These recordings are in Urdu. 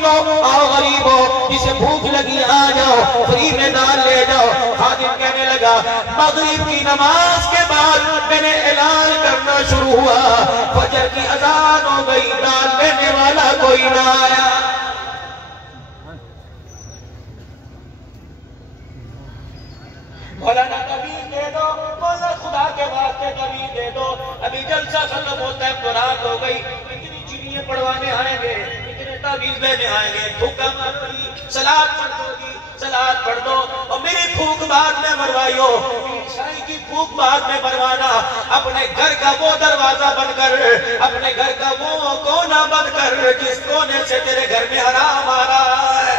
مسکینوں آؤ غریبوں جسے بھوک لگی آ جاؤ فری میں دال لے جاؤ. خادم کہنے لگا مغرب کی نماز کے بعد میں نے اعلان کرنا شروع ہوا, فجر کی اذان ہو گئی, دال لینے والا کوئی نہ آیا. مولانا کبھی دے دو, مولا خدا کے واسطے کبھی دے دو. ابھی جلسہ ختم ہوتا ہے تو رات ہو گئی, اتنی چڑیاں پڑھوانے آئیں گے, اتنے تعویذ لینے آئیں گے. بھوکا مر پڑی, سلاد پڑھ دو گی, سلاد پڑھ دو. اور میری پھوک بعد میں مروائیو, عیسائی کی پھوک بعد میں مروانا. اپنے گھر کا وہ دروازہ بند کر, اپنے گھر کا وہ کونا بند کر جس کونے سے تیرے گھر میں حرام آ رہا ہے.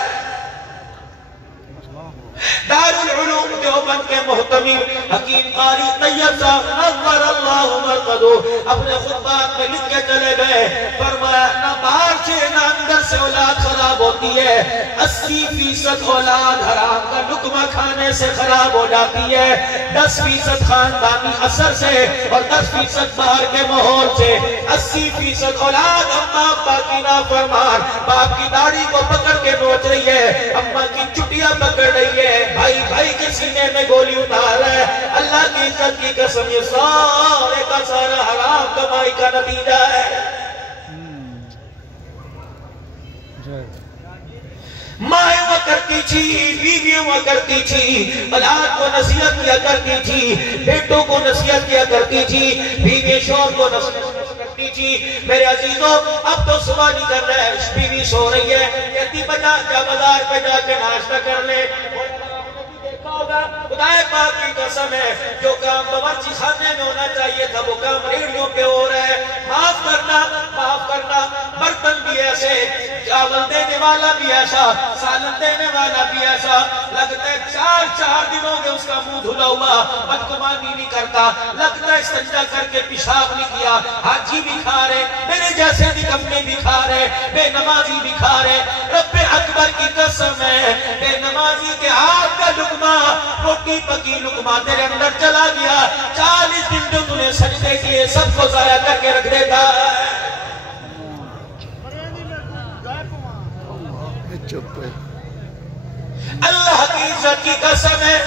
دارالعلوم دیوبند کے محتمم حکیم قاری طیب صاحب نور اللہ مرقدہ اپنے خطبات میں لکھ کے چلے گئے, فرمایا نہ باہر سے نہ اندر سے اولاد خراب ہوتی ہے, 80% اولاد حرام کا لقمہ کھانے سے خراب ہو جاتی ہے, 10% خاندانی اثر سے اور 10% باہر کے ماحول سے. 80% اولاد اماں ابا کی نافرمان, باپ کی داڑھی کو پکڑ کے نوچ رہی ہے, اماں کی چٹیاں پکڑ رہی ہے, بھائی بھائی کے سینے میں گولی اتار رہا ہے. اللہ کی عزت کی قسم یہ سارے کا سارا حرام کمائی کا نتیجہ ہے. مائیں ہوا کرتی تھی, بیویاں ہوا کرتی تھی, اولاد کو نصیحت کیا کرتی تھی, بیٹوں کو نصیحت کیا کرتی تھی, بیوی شوہر کو نصیحت کرتی تھی. میرے عزیزوں اب تو صبح نہیں کر رہا ہے, بیوی سو رہی ہے, کہتی بجا جا بازار پہ جا کے ناشتہ کر لے. خدائے پاک کی قسم ہے, جو کام باورچی خانے میں ہونا چاہیے تھا وہ کام ریڑھیوں پہ ہو رہا ہے. معاف کرنا, برتن بھی ایسے, چاول دینے والا بھی ایسا, سالن دینے والا بھی ایسا. لگتا ہے 4 دنوں میں اس کا منہ دھلا ہوا, بدگمانی نہیں کرتا, لگتا ہے استنجا کر کے پیشاب نہیں کیا. حاجی بھی کھا رہے, میرے جیسے نکمے بھی کھا رہے, بے نمازی بھی کھا رہے. رب اکبر کی قسم ہے, بے نمازی کے ہاتھ کا لقمہ, روٹی پکی لقمہ تیرے اندر چلا گیا, 40 دن جو تُنے سجدے کیے سب کو ضائع کر کے رکھ دیتا ہے. اللہ کی عزت کی قسم ہے,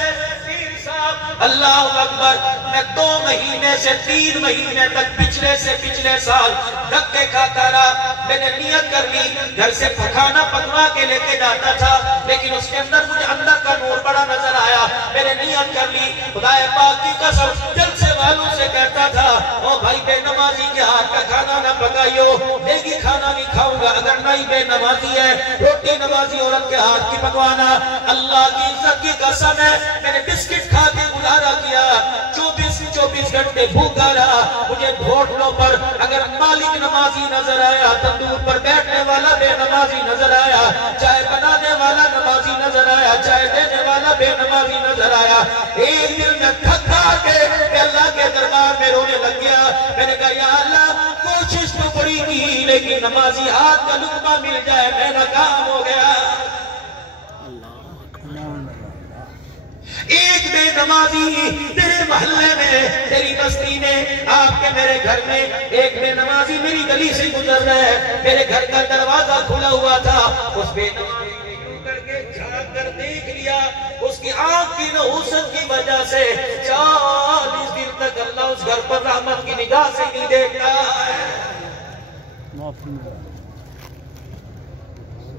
اللہ اکبر, میں 2 مہینے سے 3 مہینے تک پچھلے سال دھکے کھاتا رہا. میں نے نیت کر لی, گھر سے کھانا پکوا کے لے کے جاتا تھا, لیکن اس کے اندر مجھے اندر کا نور بڑا نظر آیا. میں نے نیت کر لی, خدائے پاک کی قسم جلسے والوں سے کہتا تھا, او بھائی بے نمازی کے ہاتھ کا کھانا نہ پکائیو, دیگی کھانا نہیں کھاؤں گا اگر نہیں بے نمازی ہے, روٹی نمازی عورت کے ہاتھ کی پکوانا. اللہ کی عزت کی قسم ہے, میں نے بسکٹ کھا کے گزارا کیا, 24 گھنٹے بھوکا رہا. مجھے ہوٹلوں پر اگر مالک نمازی نظر آیا, تندور پر بیٹھنے والا بے نمازی نظر آیا, چائے بنانے والا نمازی نظر آیا, چائے دینے والا بے نمازی نظر آیا. ایک دن میں تھکا کے اللہ کے دربار میں رونے لگ گیا. میں نے کہا یا اللہ, کوشش تو بڑی کی لیکن نمازی ہاتھ کا لقمہ مل جائے, میں ناکام ہو گیا. ایک بے نمازی تیرے محلے میں, تیری بستی میں, آپ کے میرے گھر میں ایک بے نمازی میری گلی سے گزر رہا ہے, میرے گھر کا دروازہ کھلا ہوا تھا. اس بے نمازی نے یوں کر کے جھانک کر دیکھ لیا, اس کی آنکھ کی نحوست کی وجہ سے 40 دن تک اللہ اس گھر پر رحمت کی نگاہ سے نہیں دیکھتا ہے.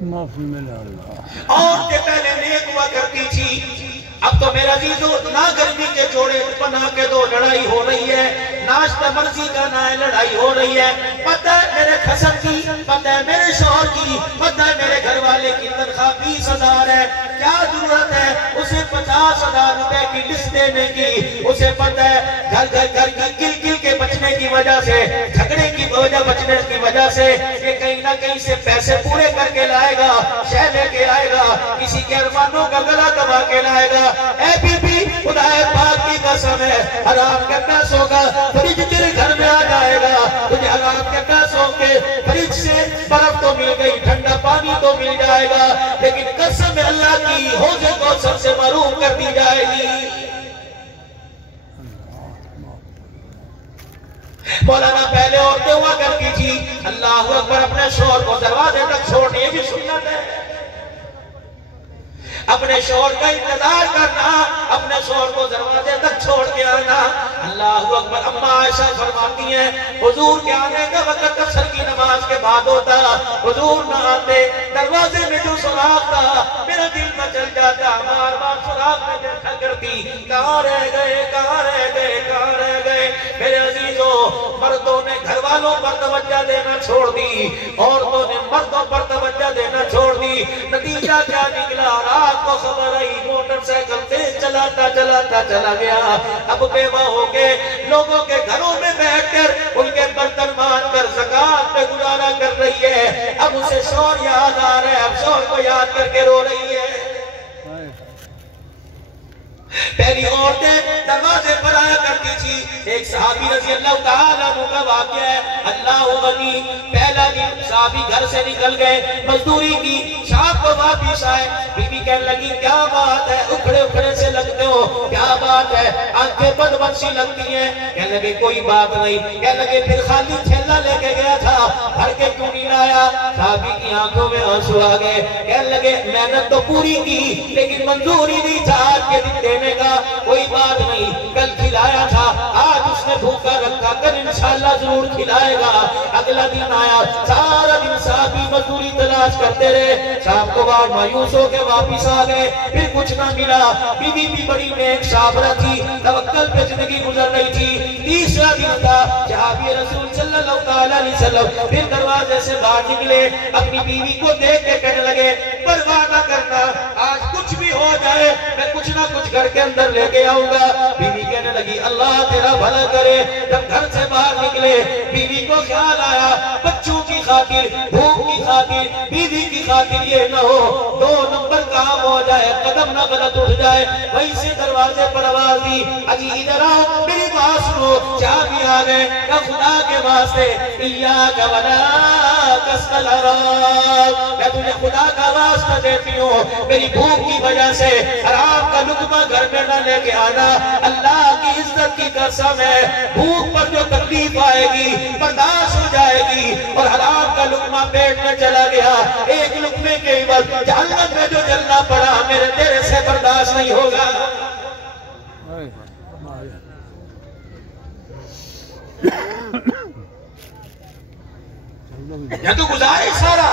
معافی ملا اللہ. عورتیں پہلے نیک ہوا کرتی تھی, اب تو میرا عزیزو نہ گرمی کے جوڑے پناہ کے دو لڑائی ہو رہی ہے, ناشتہ مرضی کا نہ لڑائی ہو رہی ہے. پتہ ہے میرے خسم کی, پتہ ہے میرے شوہر کی, پتہ ہے میرے گھر والے کی تنخواہ 20,000 ہے, کیا ضرورت ہے اسے 50,000 روپے کی لسٹ دینے کی. اسے پتہ ہے گھر کی کل کے بچنے کی وجہ سے, جھگڑے کی وجہ بچنے کی وجہ سے کہ کہیں نہ کہیں سے پیسے پورے کر کے لائے گا, شہ لے کے آئے گا, کسی کے ارمانوں کا گلا دبا کے لائے گا. اے بی بی, خدائے پاک کی قسم ہے, حرام کے پیسوں کا فریج تیرے گھر میں آ جائے گا. تجھے حرام کے پیسوں کے فریج سے برف تو مل گئی, ٹھنڈا پانی تو مل جائے گا, لیکن قسم اللہ کی حوض کوثر سے محروم کر دی جائے گی. مولانا پہلے عورتیں ہوا کرتی تھی, اللہ اکبر, اپنے شوہر کو دروازے تک چھوڑنے, یہ بھی سنت ہے. اپنے شوہر کا انتظار کرنا، اپنے شوہر کو دروازے تک چھوڑ کے آنا۔ اللہ اکبر۔ اما عائشہ فرماتی ہیں حضور کے آنے کا وقت عصر کی نماز کے بعد ہوتا، حضور نہ آتے، دروازے میں جو سراغ تھا میرا دل مچل جاتا، بار بار سراغ میں دیکھا کرتی، کہاں رہ گئے، کہاں رہ گئے، کہاں رہ گئے۔ میرے عزیزوں، مردوں نے گھر والوں پر توجہ دینا چھوڑ دی، عورتوں نے مردوں پر توجہ دینا چھوڑ دی۔ نتیجہ کیا نکلا؟ رات کو خبر آئی موٹر سائیکل تیز چلاتا چلاتا چلا گیا، اب بیوہ ہو کے لوگوں کے گھروں میں بیٹھ کر ان کے برتن مان کر زکات پہ گزارا کر رہی ہے۔ اب اسے شوہر یاد آ رہا ہے، اب شوہر کو یاد کر کے رو رہی ہے۔ پہلی عورتیں دروازے پر آیا کرتی تھی۔ ایک صحابی رضی اللہ تعالیٰ عنہ کا واقعہ ہے، اللہ غنی، پہلا دن صحابی گھر سے نکل گئے، مزدوری کی، شام کو واپس آئے، بی بی کہنے لگی کیا بات ہے، اکھڑے اکھڑے سے لگتے ہو، کیا بات ہے، آنکھیں بد بد سی لگتی ہیں۔ کہنے لگے کوئی بات نہیں۔ کہنے لگے پھر خالی تھیلا لے کے گیا تھا، بھر کے کیوں نہیں لایا؟ صحابی کی آنکھوں میں آنسو آ گئے، کہنے لگے محنت تو پوری کی لیکن منظوری نہیں تھا آج کے دن دینے کا۔ کوئی بات نہیں، کل کھلایا تھا، آج اس نے بھوکا رکھا، کل انشاءاللہ ضرور کھلائے گا۔ اگلا دن آیا، سارا دن صحابی مزدوری تلاش کرتے رہے، شام کو بعد مایوس ہو کے واپس آ گئے، پھر کچھ نہ ملا۔ بی بی بھی بڑی نیک صابرہ تھی، توکل پہ زندگی گزر رہی تھی۔ تیسرا دن تھا، صحابی رسول صلی اللہ علیہ وسلم پھر دروازے سے باہر نکلے، اپنی بیوی کو دیکھ کے کہنے لگے پرواہ نہ کرنا، آج کچھ بھی ہو جائے میں کچھ نہ کچھ گھر کے اندر لے کے آؤں گا۔ بیوی کہنے لگی اللہ تیرا بھلا کرے۔ جب گھر سے باہر نکلے، بیوی کو خیال آیا بچوں کی خاطر، بھوک کی خاطر، بیوی کی خاطر یہ نہ ہو 2 نمبر کام ہو جائے، قدم نہ غلط اٹھ جائے۔ وہیں سے دروازے پر آواز دی، اجی ادھر آؤ، میری بات سنو۔ چابی آ گئے، کہ خدا کے واسطے ایاک ولا تسأل حرام، میں تجھے خدا کا واسطہ دیتی ہوں، میری بھوک کی وجہ سے حرام کا لقمہ گھر میں نہ لے کے آنا۔ اللہ کی عزت کی قسم ہے، بھوک پر جو تکلیف آئے گی برداشت ہو جائے گی، اور حرام کا لقمہ پیٹ میں چلا گیا، ایک لقمے کے عوض جہنم میں جو جلنا پڑا میرے تیرے سے برداشت نہیں ہوگا۔ یہ تو گزارش سارا۔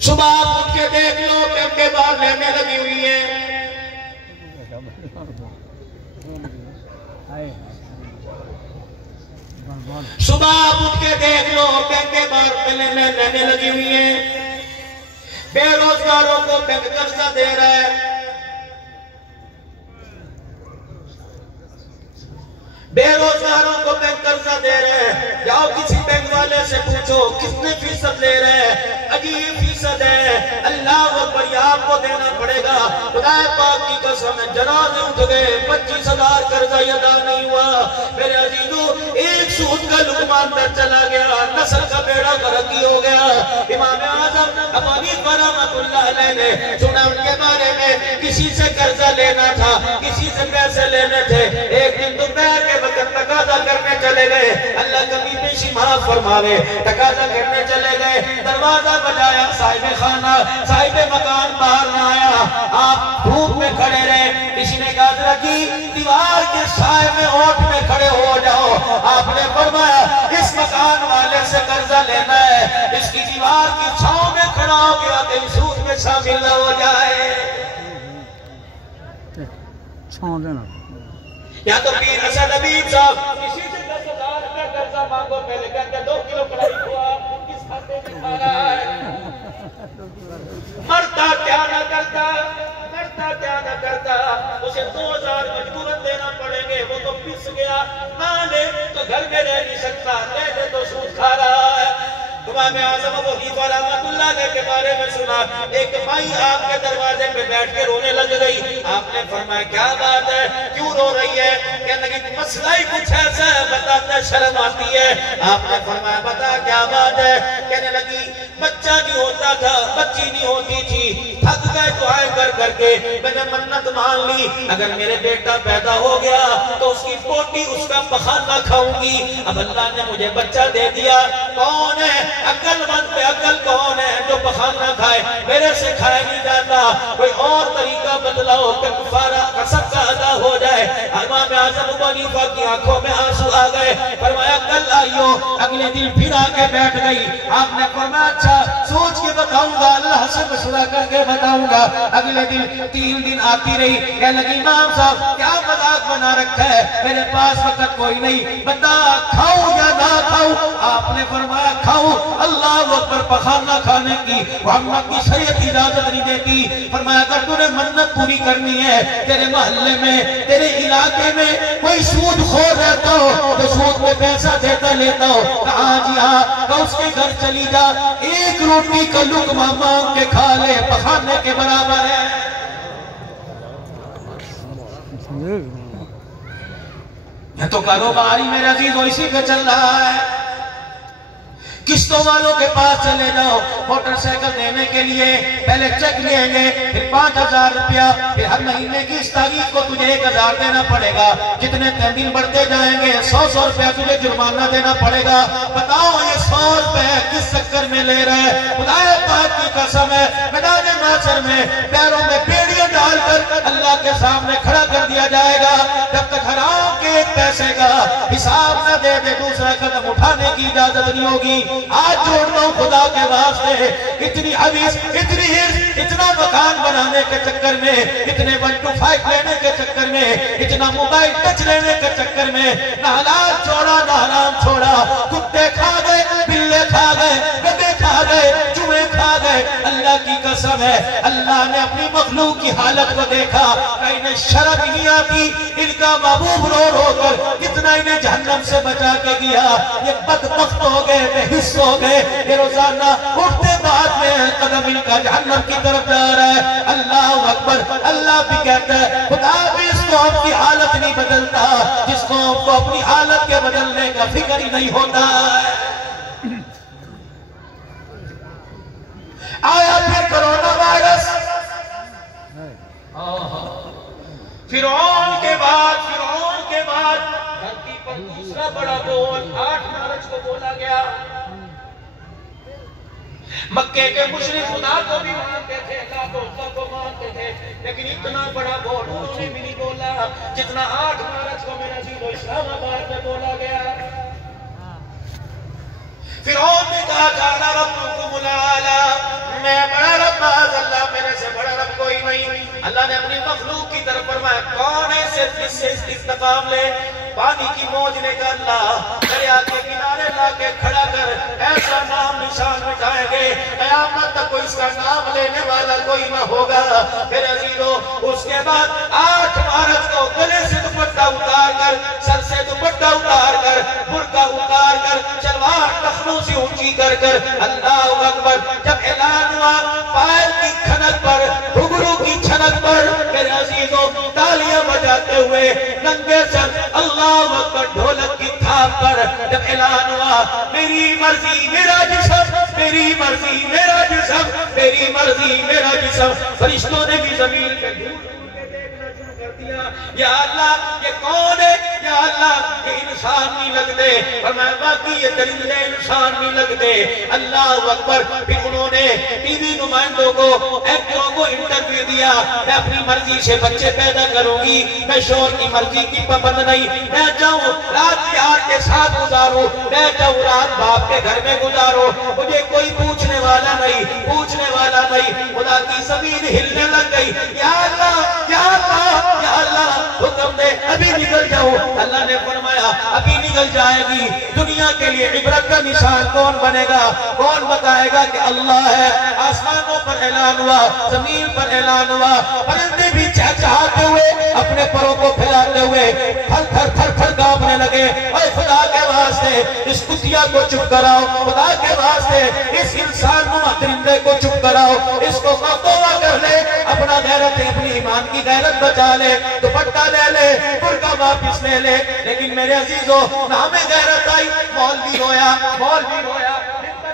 صبح اٹھ کے دیکھ لو کہ ان کے باہر لینے لگی ہوئی ہیں۔ صبح اٹھ کے دیکھ لو بینک کے باہر لینے لگی ہوئی ہیں۔ بے روزگاروں کو بینک قرضہ دے رہا ہے، بے روزگاروں کو بینک قرضہ دے رہے ہیں۔ جاؤ کسی بینک والے سے پوچھو کتنے فیصد لے رہے ہیں، عجیب فیصد ہے۔ اللہ اکبر، یہ آپ کو دینا پڑے گا۔ خدا پاک کی قسم ہے، جنازے اٹھ گئے، 25,000 قرضہ ادا نہیں ہوا۔ میرے عزیزو، ایک سود کا لقمہ اندر چلا گیا، نسل کا بیڑا غرقی ہو گیا۔ امام اعظم ابو حنیفہ رحمۃ اللہ علیہ نے سنا ان کے بارے میں، کسی سے قرضہ لینا تھا، کسی سے پیسے لینے تھے، ایک دن دوپہر کے وقت تقاضا کرنے چلے گئے، اللہ کبھی پیشی معاف فرماوے، تقاضا کرنے چلے گئے، دروازہ بجایا، صاحب خانہ، صاحب مکان باہر نہ آیا، آپ دھوپ میں کھڑے رہے۔ کسی نے کہا ذرا کی دیوار کے سائے میں اوٹ میں کھڑے ہو جاؤ۔ آپ نے فرمایا اس مکان والے سے قرضہ لینا ہے، اس کی دیوار کی چھاؤں میں کھڑا ہو گیا کہ سود میں شامل نہ ہو جائے۔ چھاؤں دینا یا تو پیر حسن حبیب صاحب کسی سے 10,000 روپے قرضہ مانگو، پہلے کہتے 2 کلو کڑھائی ہوا، کس کھاتے میں کھا رہا ہے؟ مرتا کیا نہ کرتا، مرتا کیا نہ کرتا، اسے 2,000 مجبوراً دینا پڑیں گے، وہ تو پس گیا، نہ لے تو گھر میں رہ نہیں سکتا، لے لے تو سود کھا رہا ہے۔ امام اعظم ابو حنیفہ رحمۃ اللہ علیہ کے بارے میں سنا، ایک مائی آپ کے دروازے پہ بیٹھ کے رونے لگ گئی۔ آپ نے فرمایا کیا بات ہے، کیوں رو رہی ہے؟ کہنے لگی مسئلہ ہی کچھ ایسا ہے، بتاتا شرم آتی ہے۔ آپ نے فرمایا بتا کیا بات ہے؟ کہنے لگی بچہ نہیں ہوتا تھا، بچی نہیں ہوتی تھی، تھک گئے دعائیں کر کر کے، میں نے منت مان لی اگر میرے بیٹا پیدا ہو گیا تو اس کی پوٹی اس کا پخانہ کھاؤں گی۔ اب اللہ نے مجھے بچہ دے دیا، کون ہے عقل مند پہ عقل کون ہے جو پخانہ کھائے؟ میرے سے کھایا نہیں جاتا، کوئی اور طریقہ بدلاؤ کہ کفارہ قسم کا ادا ہو جائے۔ امام اعظم ابو حنیفہ کی آنکھوں میں آنسو آ گئے، فرمایا کل آئیو، اگلے دن پھر آ کے بیٹھ گئی۔ آپ نے فرمایا اچھا سوچ کے بتاؤں گا، اللہ سے مشورہ کر کے بتاؤں گا۔ اگلے دن 3 دن آتی رہی، کہنے لگی امام صاحب کیا مذاق بنا رکھا ہے، میرے پاس وقت کوئی نہیں، بتا کھاؤں یا نہ کھاؤں؟ آپ نے فرمایا کھاؤں، اللہ اکبر، پخانا کھانے کی محمد کی شریعت اجازت نہیں دیتی۔ فرمایا اگر تو نے منت پوری کرنی ہے، تیرے محلے میں تیرے علاقے میں کوئی سود خور رہتا ہو تو سود میں پیسہ دیتا لیتا ہو، کہاں جی ہاں، کہ اس کے گھر چلی جا، ایک روٹی کا لقمہ مانگ کے کھا لے، پخانے کے برابر ہے۔ یہ تو کاروباری میرے عزیز اسی پہ چل رہا ہے۔ قسطوں والوں کے پاس چلے جاؤ، موٹر سائیکل دینے کے لیے پہلے چیک لیں گے، پھر 5000 روپیہ، پھر ہر مہینے کی اس تاریخ کو تجھے 1000 دینا پڑے گا، جتنے دن بڑھتے جائیں گے 100 روپیہ تجھے جرمانہ دینا پڑے گا۔ بتاؤ یہ 100 روپے کس چکر میں لے رہے ہیں؟ خدا پاک کی قسم ہے، میدان محشر میں پیروں میں بیڑیاں ڈال کر اللہ کے سامنے کھڑا کر دیا جائے گا، جب تک حرام کے ایک پیسے کا حساب نہ دے دے دوسرا قدم اٹھانے کی اجازت نہیں ہوگی۔ آج جوڑتا ہوں خدا کے واسطے، اتنی حویث، اتنی حرص، اتنا مکان بنانے کے چکر میں، اتنے 1 to 5 لینے کے چکر میں، اتنا موبائل ٹچ لینے کے چکر میں، نہ حلال چھوڑا نہ حرام چھوڑا، کتے کھا گئے، بلے کھا گئے، گدے کھا گئے، چوہے کھا گئے۔ اللہ کی قسم ہے، اللہ نے اپنی مخلوق کی حالت کو دیکھا کہ انہیں شرم نہیں آتی، ان کا محبوب رو رو کر کتنا انہیں جہنم سے بچا کے گیا، یہ بدبخت ہو گئے، بے حص ہو گئے، یہ روزانہ اٹھتے بعد میں قدم ان کا جہنم کی طرف جا رہا ہے۔ اللہ اکبر، اللہ بھی کہتا ہے خدا بھی اس قوم کی حالت نہیں بدلتا جس قوم کو اپنی حالت کے بدلنے کا فکر ہی نہیں ہوتا۔ آیا پھر کرونا وائرس، فرعون کے بعد دھرتی پر دوسرا بڑا بول 8 مارچ کو بولا گیا۔ مکے کے مشرک خدا کو بھی مانتے تھے، اللہ کو مانتے تھے، لیکن اتنا بڑا بول انہوں نے بھی نہیں بولا جتنا 8 مارچ کو میرا عزیز اسلام آباد میں بولا گیا۔ فرعون نے کہا جانا ربکم الاعلی، میں بڑا رب، معاذ اللہ میرے سے بڑا رب کوئی نہیں۔ اللہ نے اپنی مخلوق کی طرف فرمایا کون ایسے جس سے استقام لے؟ پانی کی موج لے کر اللہ دریا کے کنارے لا کے کھڑا کر ایسا نام نشان مٹائیں گے قیامت تک کوئی اس کا نام لینے والا کوئی نہ ہوگا۔ میرے عزیزو اس کے بعد 8 مارچ کو گلے سے دوپٹہ اتار کر، سر سے دوپٹہ اتار کر، برقع اتار کر، شلوار ٹخنوں سے اونچی کر کر، اللہ اکبر، جب اعلان ہوا پائل کی کھنک پر، گھگرو کی چھنک پر، میرے عزیزو تالیاں بجاتے ہوئے ننگے سر اللہ اکبر ڈھولک کی تھاپ پر جب اعلان ہوا میری مرضی میرا جسم، میری مرضی میرا جسم، میری مرضی میرا جسم، فرشتوں نے بھی زمین پہ دور کے دیکھنا شروع کر دیا۔ یا اللہ یہ کون ہے؟ یا اللہ یہ انسان نہیں لگتے، اور میں باقی یہ درندے انسان نہیں لگتے۔ اللہ اکبر، پھر انہوں نے ٹی وی نمائندوں کو، ایکٹروں کو انٹرویو دیا، میں اپنی مرضی سے بچے پیدا کروں گی، میں شوہر کی مرضی کی پابند نہیں، میں چاہوں رات پیار کے ساتھ گزاروں، میں چاہوں رات باپ کے گھر میں گزاروں، مجھے کوئی پوچھنے والا نہیں، پوچھنے والا نہیں۔ خدا کی زمین ہلنے لگ گئی، یا اللہ یا اللہ یا اللہ حکم دے ابھی نکل جاؤ۔ اللہ نے فرمایا ابھی نکل جائے گی، دنیا کے لیے عبرت کا نشان کون بنے گا؟ کون بتائے گا کہ اللہ ہے؟ آسمانوں پر اعلان ہوا، زمین پر اعلان ہوا، پرندے بھی چہچہاتے ہوئے اپنے پروں کو پھیلاتے ہوئے تھر تھر تھر تھر کانپنے لگے۔ اے خدا کے واسطے اس کتیا کو چپ کراؤ، خدا کے واسطے اس انسان نما درندے کو چپ کراؤ، اس کو توبہ کر لے، اپنا غیرت اپنی ایمان کی غیرت بچا لے، دوپٹہ لے لے، برقع واپس لے لے۔ لیکن میرے عزیزو نہ ہمیں غیرت آئی، مولوی رویا، مولوی رویا،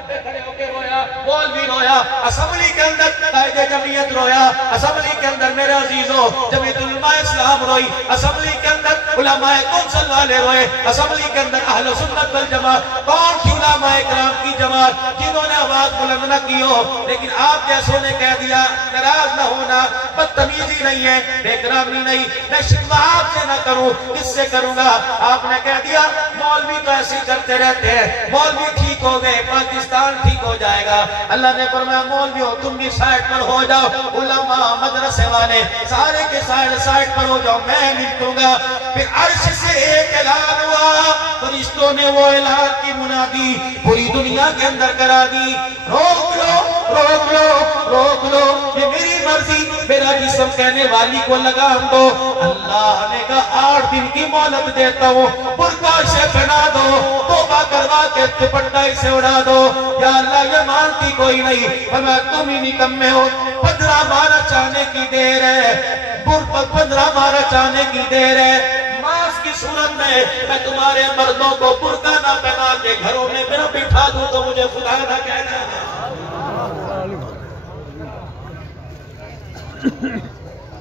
کھڑے ہو کے رویا، مولوی رویا، اسمبلی کے اندر قائد جمعیت رویا، اسمبلی کے اندر میرے عزیزو جمعیت علماء اسلام روئی، اسمبلی کے اندر علماء کونسل والے روئے، اسمبلی کے اندر اہل سنت والجماعت، کون تھی علماء کرام کی جماعت جنہوں نے آواز آواز بلند نہ کی ہو، لیکن آپ جیسوں نے کہہ دیا ناراض نہ ہونا، بدتمیزی نہیں ہے، بے احترامی نہیں، میں شکوہ آپ سے نہ کروں، کس سے کروں گا؟ آپ نے کہہ دیا مولوی تو ایسے ہی کرتے رہتے ہیں، مولوی ٹھیک ہو گئے پاکستان ٹھیک ہو جائے گا۔ اللہ نے فرمایا مولوی ہو تم بھی سائٹ پر ہو جاؤ، علماء مدرسے والے سارے کے سائٹ پر ہو جاؤ، میں نپٹوں گا۔ پھر عرش سے ایک اعلان ہوا، فرشتوں نے وہ اعلان کی منادی پوری دنیا کے اندر کرا دی، روک لو روک لو روک لو، یہ میری مرضی، میرا جسم کہنے والی کو لگام دو۔ اللہ نے کہا 8 دن کی مہلت دیتا ہوں، برقع سے پہنا دو، توبہ کروا کے دوپٹہ اسے اڑا دو۔ یا اللہ یہ مانتی کوئی نہیں، فرمایا تم ہی نکمے ہو، 15 مارا چاہنے کی دیر ہے، 15 مارا چاہنے کی دیر ہے، ماس کی صورت میں تمہارے مردوں کو برقع نہ پہنا کے گھروں میں میرا بٹھا دوں تو مجھے خدا نہ کہنا۔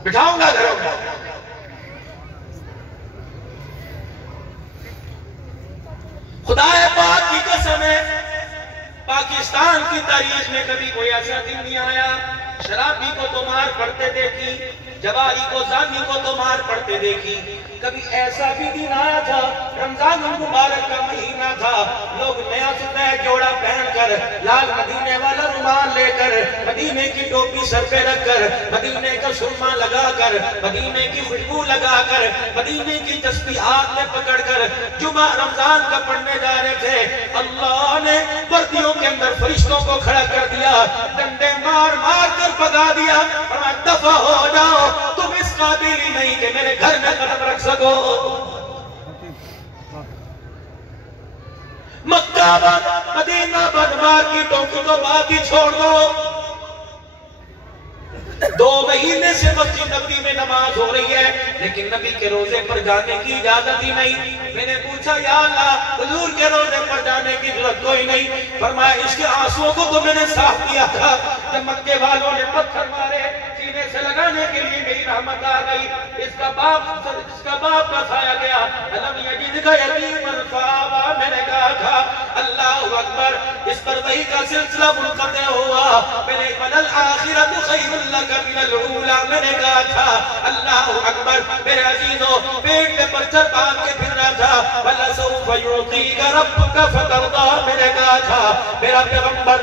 بٹھاؤں گا گھروں میں۔ خدا پاک کی قسم ہے، پاکستان کی تاریخ میں کبھی کوئی ایسا دن نہیں آیا شرابی کو تو مار پڑتے دیکھی، جواری کو زانی کو تو مار پڑتے دیکھی، کبھی ایسا بھی دن آیا تھا رمضان المبارک کا مہینہ تھا، لوگ نیا سطح جوڑا پہن کر، لال مدینے والا رومال لے کر، مدینے کی ٹوپی سر پہ رکھ کر، مدینے کا سرما لگا کر، مدینے کی خوشبو لگا کر، مدینے کی تسبیحات میں پکڑ کر جمعہ رمضان کا پڑھنے جا رہے تھے۔ اللہ نے وردیوں کے اندر فرشتوں کو کھڑا کر دیا، ڈنڈے مار مار کر بھگا دیا، اور دفع ہو جاؤ، تم اس قابل ہی نہیں کہ میرے گھر میں قدم رکھ سکو۔ مکہ بند مدینہ بند مارکیٹوں کی تو بات ہی چھوڑ دو، 2 مہینے سے مسجد نبوی میں نماز ہو رہی ہے لیکن نبی کے روزے پر جانے کی اجازت ہی نہیں۔ میں نے پوچھا یا اللہ حضور کے روزے پر جانے کی ضرورت کوئی نہیں، فرمایا اس کے آنسوؤں کو تو میں نے صاف کیا تھا، جب مکے والوں نے پتھر مارے سینے سے لگانے کے لیے میری رحمت آ گئی، اس کا باپ بسایا گیا، الم یجدک یتیما فآویٰ، میں نے کہا تھا اللہ اکبر، اس پر وحی کا سلسلہ منقطع ہوا، میں نے وَلَلْآخِرَةُ خَيْرٌ لَكَ مِنَ الْأُولَىٰ، میں نے کہا تھا اللہ اکبر، میرے عزیزوں پیٹ پہ پرچر باندھ کے پھر رہا تھا، وَلَسَوْفَ يُعْطِيكَ رَبُّكَ فَتَرْضَىٰ، میں نے کہا تھا میرا پیغمبر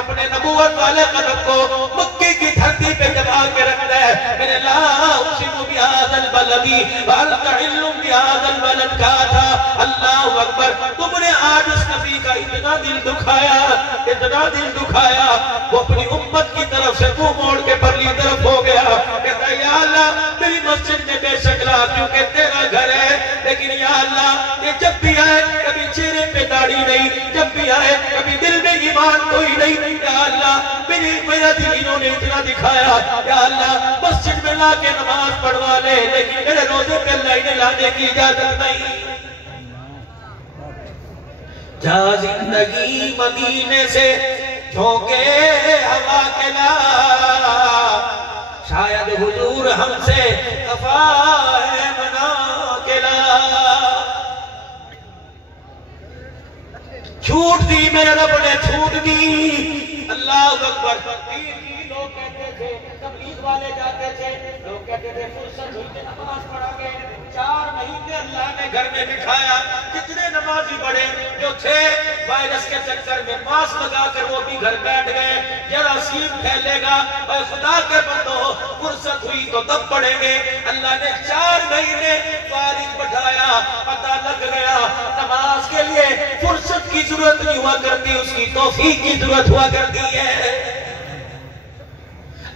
اپنے نبوت والے قدم کو مکے کی دھرتی پہ جما کے رکھتا ہے، میں نے لا اقسم بہذا البلد وانت حل بہذا البلد کہا تھا۔ اللہ اکبر، تم نے آج اس نبی کا اتنا دل دکھایا، اتنا دل دکھایا، وہ اپنی امت کی طرف سے منہ موڑ کے پرلی طرف ہو گیا، کہتا ہے یا اللہ میری مسجد میں بے شک لا کیونکہ تیرا گھر ہے، لیکن یا اللہ یہ جب بھی آئے کبھی چہرے پہ داڑھی نہیں، جب بھی آئے کبھی دل میں ایمان کوئی نہیں، یا اللہ میرا دل انہوں نے اتنا دکھایا، یا اللہ مسجد میں لا کے نماز پڑھوا لے لیکن میرے روزے پہ لائنیں لانے کی اجازت نہیں۔ جا زندگی مدینے سے جھونکے ہوا کے لا، شاید حضور ہم سے خفا ہے منا کے لا، چھوٹ دی میرے رب نے چھوٹ دی۔ اللہ اکبر، لوگ کہتے تھے تبلیغ والے جاتے تھے، لوگ کہتے تھے فرصت ہوئی کہ نماز پڑھا گے، 4 مہینے اللہ نے گھر میں بٹھایا، کتنے نمازی بڑے جو تھے وائرس کے چکر میں ماسک لگا کر وہ بھی گھر بیٹھ گئے، جراثیم پھیلے گا، اے خدا کے بندو فرصت ہوئی تو تب پڑھیں گے۔ اللہ نے 4 مہینے فارغ بٹھایا، پتہ لگ گیا نماز کے لیے فرصت کی ضرورت نہیں ہوا کرتی، اس کی توفیق کی ضرورت ہوا کرتی ہے۔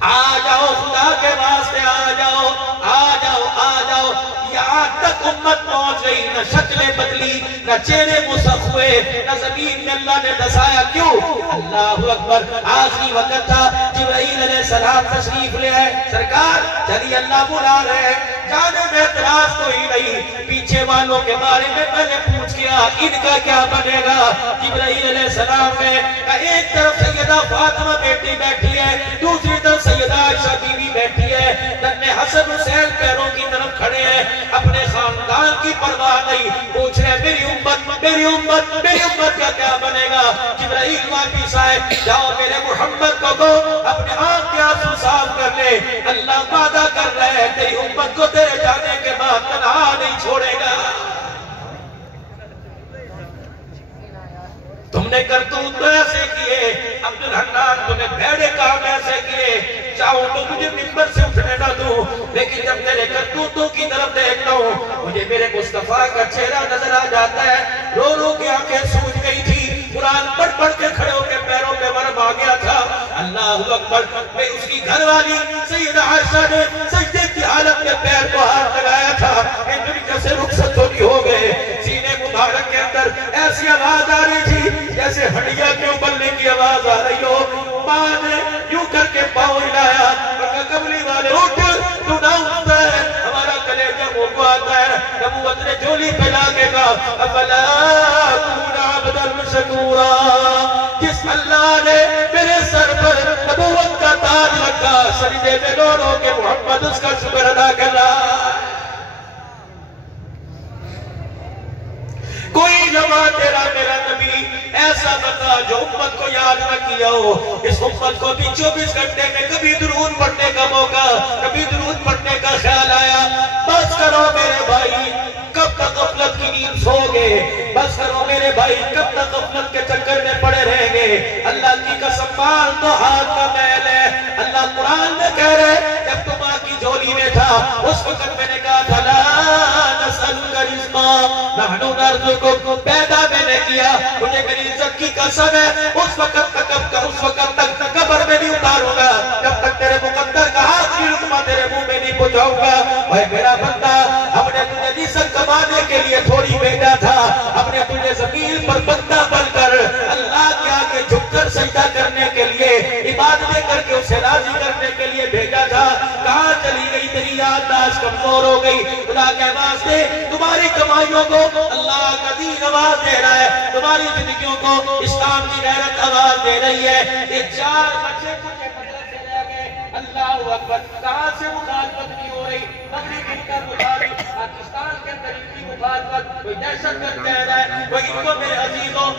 آ جاؤ خدا کے واسطے، آ جاؤ آ جاؤ آ جاؤ، یہاں تک امت پہنچ گئی، نہ شکلیں بدلی، نہ چہرے مسخ ہوئے، نہ زمین میں اللہ نے دسایا، کیوں؟ اللہ اکبر، آخری وقت تھا، جبرائیل علیہ السلام تشریف لے آئے، سرکار چلی اللہ بلا رہے ہیں، جانے میں اعتراض کوئی نہیں، پیچھے والوں کے بارے میں پہلے پوچھ گیا ان کا کیا بنے گا؟ جبرائیل علیہ السلام نے کہا ایک طرف سیدہ سیدہ فاطمہ بیٹی بیٹھی ہے، دوسری طرف سیدہ عائشہ بیوی بیٹھی ہے، ننھے حسن حسین پیروں کی طرف کھڑے ہیں، اپنے خاندان کی پرواہ نہیں، پوچھ رہے میری امت کا کیا بنے گا؟ جبرائیل واپس آئے، جاؤ میرے محمد کو دو اپنے آنکھ کے آنسو صاف کر لے، اللہ وعدہ کر رہے ہیں تیری امت کو تیرے جانے کے بعد تنہا نہیں چھوڑے گا۔ تم نے کرتوت تو ایسے کیے، عبدالحنان تمہیں بھیڑے کام ایسے کیے، چاہوں تو مجھے ممبر سے اٹھنے نہ دوں، لیکن جب میرے کرتوتوں کی طرف دیکھتا ہوں مجھے میرے مصطفیٰ کا چہرہ نظر آ جاتا ہے۔ رو رو کے آنکھیں سوج گئی تھی، قرآن پڑھ کے کھڑے ہو کے پیروں پہ ورم آ گیا تھا۔ اللہ اکبر، میں اس کی گھر والی سیدہ عائشہ نے سجدے کی حالت میں پیر کو ہاتھ لگایا تھا کہ دنیا سے رخصت ہوتی ہو گئے۔ سینے مبارک کے اندر ایسی آواز آ رہی تھی جیسے ہڈیاں کے ابلنے کی آواز آ رہی ہو۔ ماں نے یوں کر کے پاؤں ہلایا، قبلی والے اٹھ، تو نہ اٹھتا ہے، ہمارا کلیجہ منہ کو آتا ہے۔ نبوت نے جھولی پہنا کے کہا افلا اکون عبدا شکورا، جس اللہ نے میرے سر پر نبوت کا تاج رکھا، سجدے میں رو رو کے محمد اس کا شکر ادا کر رہا۔ کوئی جوان تیرا میرا نبی ایسا بتا جو امت کو یاد نہ کیا ہو۔ اس امت کو بھی 24 گھنٹے میں کبھی درود پڑھنے کا موقع، کبھی درود پڑھنے کا خیال آیا۔ بس کرو میرے بھائی، کب تک غفلت کی نیند سو گے؟ بس کرو میرے بھائی، کب تک غفلت کے چکر میں پڑے رہیں گے؟ اللہ کی قسم مال تو ہاتھ کا میل ہے۔ اللہ قرآن میں کہہ رہے جب تم ماں کی جھولی میں تھا اس وقت میں نے کہا تھا لا نسألک رزقا نحن نرزقک، پیدا میں نے کیا، مجھے میری عزت کی قسم ہے اس وقت تک قبر میں نہیں اتاروں گا جب تک تیرے مقدر کا ہاتھ کی لقمہ تیرے منہ میں نہیں پہنچاؤں گا۔ اے میرا بندہ، ہم نے تجھے رزق کمانے کے لیے تھوڑی بھیجا تھا، ہم نے تجھے زمین پر بندہ بن کر اللہ کے آگے جھک کر سجدہ کرنے کے لیے، عبادتیں کر کے اسے راضی کرنے کے لیے بھیجا تھا۔ کہاں چلی گئی تیری یادداشت؟ کمزور ہو گئی۔ خدا کے واسطے تمہاری کمائیوں کو اللہ کا دین آواز دے رہا ہے، تمہاری زندگیوں کو اسلام کی غیرت آواز دے رہی ہے۔ یہ 4 بچے کچھ مدرسے رہ گئے، اللہ اکبر، کہاں سے مخالفت نہیں ہو رہی؟ مغرب ان کا مخالف، پاکستان کے اندر ان کی مخالفت، کوئی دہشت گرد کہہ رہا ہے، کوئی ان کو میرے عزیزوں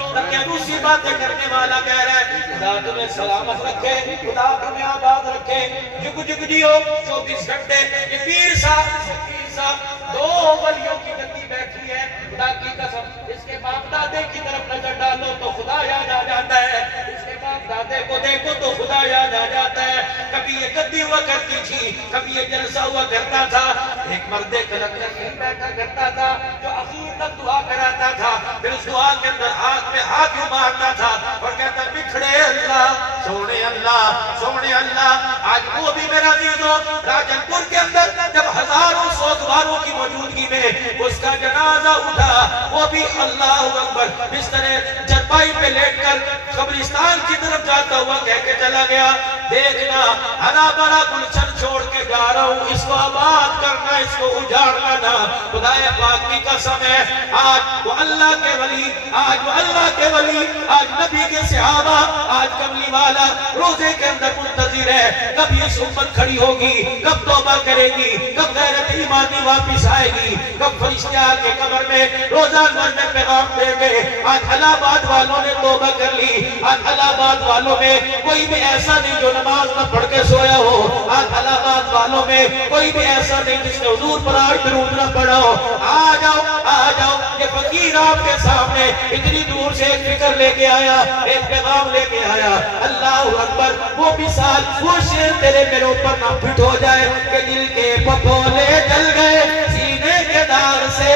دوسری باتیں کرنے والا کہہ رہا ہے۔ خدا تمہیں سلامت رکھے، خدا تمہیں آباد رکھے، جگ جگ جیو 24 گھنٹے۔ یہ پیر صاحب 2 ولیوں کی گدی بیٹھی ہے، خدا کی قسم اس کے باپ دادے کی طرف نظر ڈالو تو خدا یاد آ جاتا ہے، اس کے باپ دادے کو دیکھو تو خدا یاد آ جاتا ہے۔ کبھی یہ گدی ہوا کرتی تھی، کبھی یہ جلسہ ہوا کرتا تھا، ایک مرد کلندر یہیں بیٹھا کرتا تھا جو اخیر تک دعا کراتا تھا، پھر اس دعا کے اندر ہاتھ میں ہاتھ یوں مارتا تھا اور کہتا بکھڑے اللہ، سونے اللہ، سونے اللہ۔ آج وہ بھی میرا عزیزوں راجن پور کے اندر جب ہزاروں سوگواروں کی موجودگی میں اس کا جنازہ اٹھا، وہ بھی اللہ اکبر بستر چرپائی پہ لیٹ کر قبرستان کی طرف جاتا ہوا کہہ کے چلا گیا دیکھنا ہرا بھرا گلشن چھوڑ کے جا رہا ہوں، اس کو آباد کرنا، اس کو اجاڑنا نہ۔ خدا پاک کی قسم ہے آج وہ اللہ کے ولی، آج وہ اللہ کے ولی، آج نبی کے صحابہ، آج کملی والا روزے کے اندر منتظر ہے کب یہ امت کھڑی ہوگی، کب توبہ کرے گی، کب غیرت ایمانی واپس آئے گی، کب فرشتے آ کے قبر میں روزانہ میں پیغام دیں گے۔ آج الہ آباد والوں نے توبہ کر لی، آج الہ آباد والوں میں کوئی بھی ایسا نہیں جو نماز نہ پڑھ کے سویا ہو، آج الہ آباد والوں میں کوئی بھی ایسا نہیں جس نے حضور پر آج درود نہ پڑھا ہو۔ آ جاؤ، یہ فقیر آپ کے سامنے اتنی دور سے ایک فکر لے کے آیا، ایک پیغام لے کے آیا۔ اللہ اکبر، وہ مثال، وہ شعر تیرے میرے اوپر نہ پھٹ ہو جائے کہ دل کے پھپھولے جل گئے سینے کے داغ سے،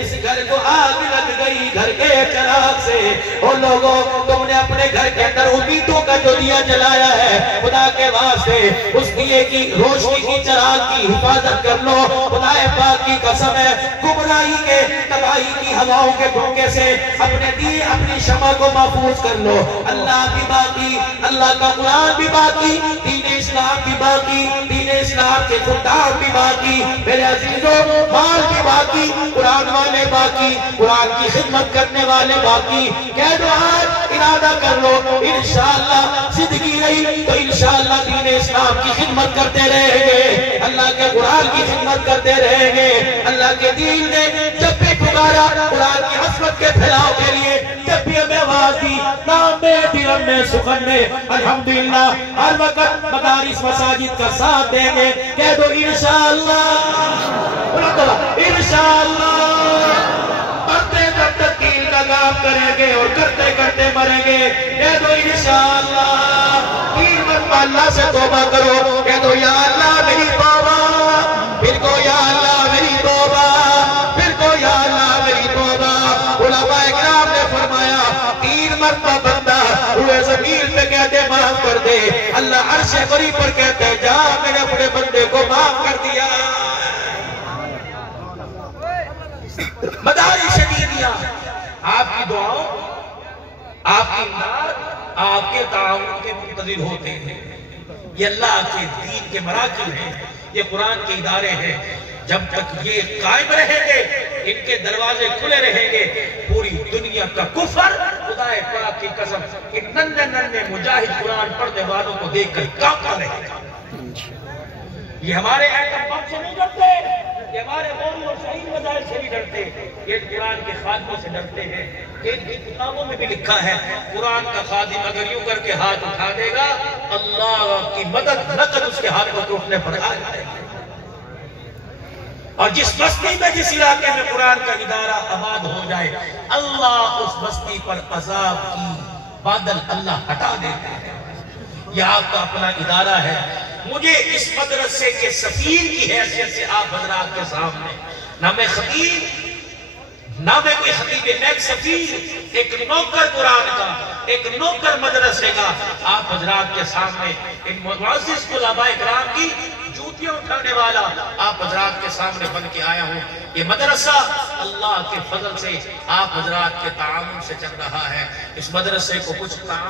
اس گھر کو آگ لگ گئی گھر کے چراغ سے۔ او لوگوں، تم نے اپنے گھر کے اندر امیدوں کا جو دیا جلایا ہے، خدا کے واسطے اس دیے کی روشنی کی چراغ کی حفاظت کر لو۔ خدا پاک کی قسم ہے گمراہی کے تباہی کی ہواؤں کے دھوکے سے اپنے دیے اپنی شمع کو محفوظ کر لو۔ اللہ بھی باقی، اللہ کا قرآن بھی باقی، دین اسلام بھی باقی، دین اسلام کے خدام بھی باقی، میرے عزیزوں مال بھی باقی، قرآن والے باقی، قرآن کی خدمت کرنے والے باقی۔ کہہ دو آج ارادہ کر لو انشاءاللہ زندگی رہی تو انشاءاللہ دین اسلام کی خدمت کرتے رہیں گے، اللہ کے قرآن کی خدمت کرتے رہیں گے۔ اللہ کے دین نے جب بھی پکارا قرآن کی عظمت کے پھیلاؤ کے لیے، جب بھی ہمیں آواز دی، نام بیٹی ہمیں سخن نے الحمدللہ ہر وقت مدارس مساجد کا ساتھ دیں گے۔ کہہ دو انشاءاللہ، انشاءاللہ مرتے تک تکیل کا کام کریں گے اور کرتے کرتے مریں گے۔ کہہ دو انشاءاللہ، 3 مرتبہ اللہ سے توبہ کرو، کہہ دو یا اللہ میری توبہ، پھر کو یا اللہ میری توبہ، پھر کو یا اللہ میری توبہ۔ علماء اکرام نے فرمایا 3 مرتبہ بندہ ہوئے زمین پہ کہتے معاف کر دے، اللہ عرش بری پر کہتے جا میں نے اپنے بندے کو معاف کر دیا۔ مداری شدیدیاں آپ کی دعاؤں، آپ کی امداد، آپ کے تعاون کے منتظر ہوتے ہیں۔ یہ اللہ کے دین کے مراکز ہیں، یہ قرآن کے ادارے ہیں۔ جب تک یہ قائم رہیں گے، ان کے دروازے کھلے رہیں گے، پوری دنیا کا کفر خدا پاک کی قسم ان ننھے ننھے مجاہد قرآن پڑھنے والوں کو دیکھ کر کانپتا رہے گا۔ یہ ہمارے ایٹم بم سے نہیں ڈرتے، یہ ہمارے موری اور شہید وزائر سے نہیں ڈرتے، یہ قرآن کے خادموں سے ڈرتے ہیں۔ ان کی کتابوں میں بھی لکھا ہے قرآن کا خادم اگر یوں کر کے ہاتھ اٹھا دے گا، اللہ کی مدد نقد اس کے ہاتھوں کو اٹھنے پر آ جائے گا۔ اور جس بستی میں جس علاقے میں قرآن کا ادارہ آباد ہو جائے، اللہ اس بستی پر عذاب کی بادل اللہ ہٹا دیتا ہے۔ یہ آپ کا اپنا ادارہ ہے۔ مجھے اس مدرسے کے سفیر کی حیثیت سے آپ حضرات کے سامنے، نہ میں خطیب، نہ میں کوئی خطیب، میں ایک سفیر، ایک نوکر قرآن کا، ایک نوکر مدرسے کا، آپ حضرات کے سامنے ان معزز علماء اکرام کی جوتیاں اٹھانے والا آپ حضرات کے سامنے بن کے آیا ہوں۔ یہ مدرسہ اللہ کے فضل سے آپ حضرات کے تعاون سے چل رہا ہے۔ اس مدرسے کو کچھ تعاون